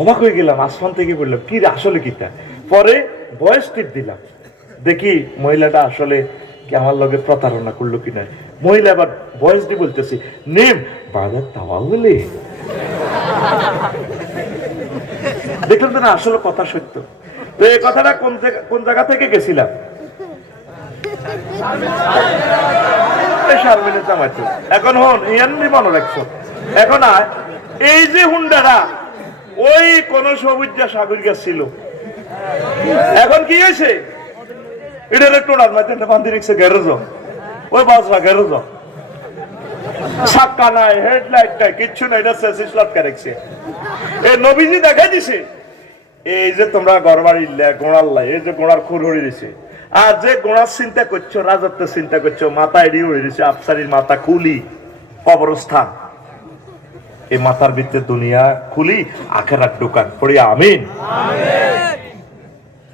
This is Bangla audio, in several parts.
অবাক হয়ে গেলাম, আসমান থেকে বললাম কি আসলে কিটা পরে বয়স টিপ দিলাম। দেখি মহিলাটা আসলে কি আমার লগে প্রতারণা করল কিনা মহিলা আবার বয়স দিয়ে বলতেছি, নেম, বাজার তাওয়া বলে দেখলাম না, আসলে কথা সত্য। তো এই কথাটা কোন কোন জায়গা থেকে গেছিলাম। এখন হন, ইয়াননি মনে রাখছো। এখন আর এই যে হুন্ডারা ওই কোন সবুজা সাগর ছিল এখন কি হয়েছে? এটার একটু বান্ধি রেখেছে গ্যারেজ ওই বাসরা গ্যারেজ ছাক্কা নাই হেডলাইট নাই, কিচ্ছু নাই, এটা রেখেছে। এই নবীজি দিছে, এই যে তোমরা গোড়ার লাই, এই যে গোড়ার খুর দিছে আর যে গোড়ার চিন্তা করছ, রাজত্বের চিন্তা করছ, মাথা এড়ি উড়ে দিছে আফসারির মাথা খুলি কবরস্থান। এই মাথার ভিতরে দুনিয়া খুলি আখেরার দোকান পড়ি আমিন।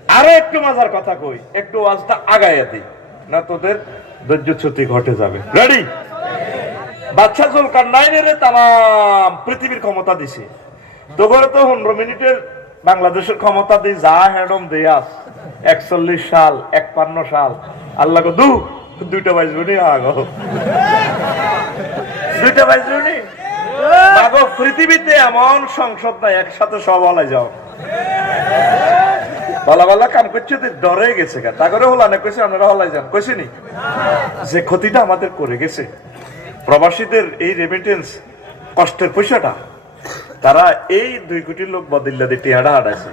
আরও একটু মজার কথা কই একটু আজটা আগাইয়া দিই না তোদের ধৈর্যচ্যুতি ঘটে যাবে। রেডি বাচ্চা জলকার নাইনের তাম পৃথিবীর ক্ষমতা দিছে। তোগরে তো পনেরো মিনিটের বাংলাদেশের ক্ষমতা দিয়ে যা হেডম দেয়াস একচল্লিশ সাল একপান্ন সাল। আল্লাহ দু দুইটা বাজবনি আগো দুইটা বাজবনি আগো পৃথিবীতে এমন সংসদ নাই, একসাথে সব হলাই যাও। বলা বলা কাম করছে তো ডরে গেছে গা। তাগরে হলা না, কইছে আপনারা হলাই যান। কইছে নি? যে ক্ষতিটা আমাদের করে গেছে। প্রবাসীদের এই রেমিটেন্স কষ্টের পয়সাটা, তারা এই দুই কোটি লোক বদিল্লা দিয়ে টিয়াটা হারাইছে।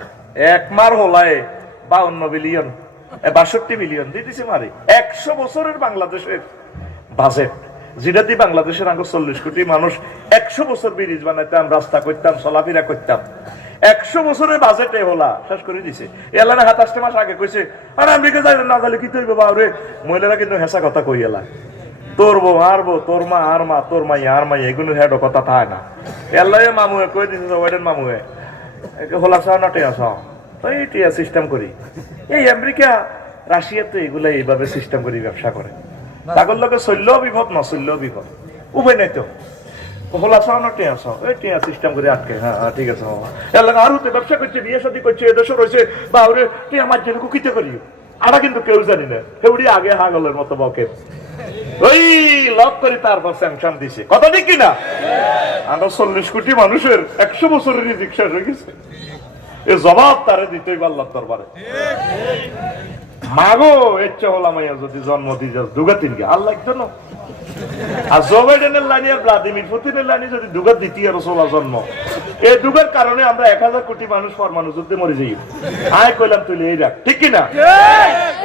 এক মার হলায় বাউন্ন বিলিয়ন বাষট্টি মিলিয়ন দিয়ে দিছে মারে। একশো বছরের বাংলাদেশের বাজেট যেটা দিয়ে বাংলাদেশের আগে চল্লিশ কোটি মানুষ একশো বছর ব্রিজ বানাইতাম, রাস্তা করতাম, চলাফেরা করতাম। একশো বছরের বাজেটে হলা, শেষ করে দিছে। এলানে সাতাশটা মাস আগে কইছে, আর আমেরিকা যাই না যাইলে কি তৈরি বাবা রে মহিলারা কিন্তু হেসা কথা কই এলা। তোর বউ আর বউ, তোর মা আর মা, তোর মাই আর মাই, এগুলো হেড কথা থাকে না। এলাই মামুয়ে কই দিছে ওয়েডেন মামুয়ে? হলা চাও না টিয়া চাও তো এই টিয়া সিস্টেম করি। এই আমেরিকা রাশিয়া তো এগুলা এইভাবে সিস্টেম করি, ব্যবসা করে। তাগর লোকে চললেও বিপদ নচললেও বিপদ উপায় নাই তো চাও না টিয়া চাও এই টিয়া সিস্টেম করে আটকে। হ্যাঁ হ্যাঁ, ঠিক আছে বাবা এলাকা আর তো ব্যবসা করছে বিয়ে করছে রয়েছে বা ওরে টিয়া আমার জন্য কুকিতে করি কিন্তু কেউ জানি না। কেউড়ি আগে হাগলের মতো বকে। ওই লক করে তারপর স্যাংশন দিছে। কথা ঠিক কিনা? আমরা চল্লিশ কোটি মানুষের একশো বছরের রিজিকশা হয়ে গেছে। এ জবাব তারে দিতেই পারলাম দরবারে মাগো ইচ্ছা হলাম মাইয়া যদি জন্ম দিয়ে যাস দুগা তিনকে আল্লাহ জন্য আর জো বাইডেনের লাইনে আর ভ্লাদিমির পুতিনের লাইনে যদি রসোলা জন্ম। এই দুগার কারণে আমরা এক হাজার কোটি মানুষ পরমাণু যুদ্ধে মরে যাই। আয় কইলাম তুই এই রাখ ঠিক কিনা?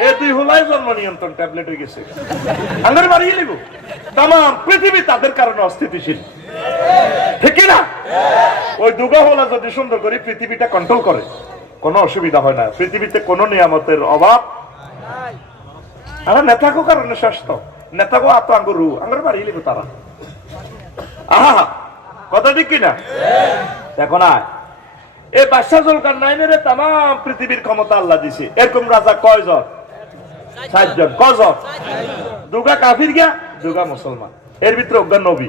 এই দুই হলাই জন্ম নিয়ন্ত্রণ ট্যাবলেট হয়ে গেছে। আঙ্গারে বাড়িয়ে তাম পৃথিবী তাদের কারণে অস্থিতিশীল। ঠিক কিনা? ওই দুগা হলা যদি সুন্দর করে পৃথিবীটা কন্ট্রোল করে কোনো অসুবিধা হয় না। পৃথিবীতে কোনো নিয়ামতের অভাব আমরা নেতাকো কারণে শ্রেষ্ঠ। নেতাকো আত আঙ্গুরু। আঙ্গুর বাড়িয়ে লিখো তারা। আহা কথা ঠিক কিনা? এখন আয় এই বাদশাহ জলকার নাইনের তাম পৃথিবীর ক্ষমতা আল্লাহ দিছে। এরকম রাজা কয়জন? সাতজন কজন? দুগা কাফির গিয়া, দুগা মুসলমান। এর ভিতরে অজ্ঞান নবী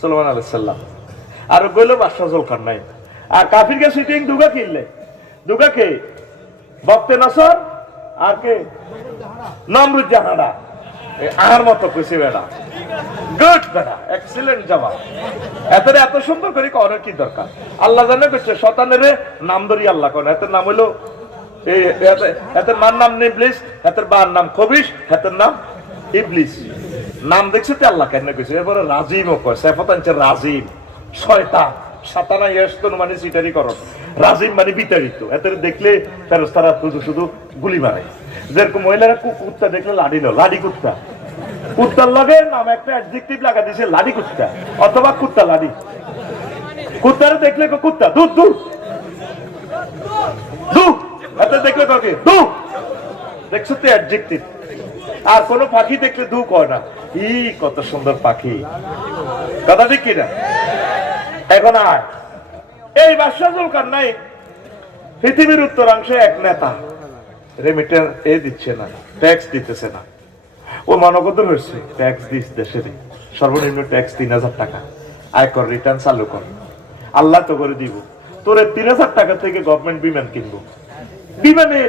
সালমান আলাইসাল্লাম আর গইল বাদশাহ জলকার নাই আর কাফির গিয়া সিটিং দুগা কিনলে। দুগা কে? বক্তে নাসর? আর কে? নমরুদ জাহানা আহার মতো খুশি বেড়া গুড বেড়া এক্সিলেন্ট জবাব। এত এত সুন্দর করে কি দরকার? আল্লাহ জানে করছে শতানের নাম ধরি আল্লাহ কোন এত নাম হইল এতের মার নাম নিবলিস এতের বার নাম খবিস এতের নাম ইবলিস। নাম দেখছে আল্লাহ কেন কইছে? এরপরে রাজিম কয়, সেফত আনছে রাজিম, শয়তান। সাতানা ইয়াস্তন মানে সিটারি করো। রাজিম মানে বিতাড়িত। এদের দেখলে ফেরস্তারা শুধু শুধু গুলি মারে। যেরকম মহিলারা কুত্তা দেখলে লাডি লো লাডি কুত্তা। কুত্তার লগে নাম একটা অ্যাডজেক্টিভ লাগা দিছে লাডি কুত্তা, অথবা কুত্তা লাডি কুত্তারে দেখলে কুত্তা দুধ দুধ দু এত দেখলে কাকে দু দেখছ তো অ্যাডজেক্টিভ আর কোন পাখি দেখলে দু কয় না। ই কত সুন্দর পাখি। কথা ঠিক কিনা? এখন আয়। এই বাদশাহ জুলকার নাই। পৃথিবীর উত্তরাংশে এক নেতা। রেমিটেন্স এ দিচ্ছে না ট্যাক্স দিতেছে না। ও মানবদর হচ্ছে ট্যাক্স দিস দেশে সর্বনিম্ন ট্যাক্স তিন হাজার টাকা। আয়কর রিটার্ন চালু কর। আল্লাহ তো করে দিব। তোরে তিন হাজার টাকা থেকে গভর্নমেন্ট বিমান কিনবো। বিমানে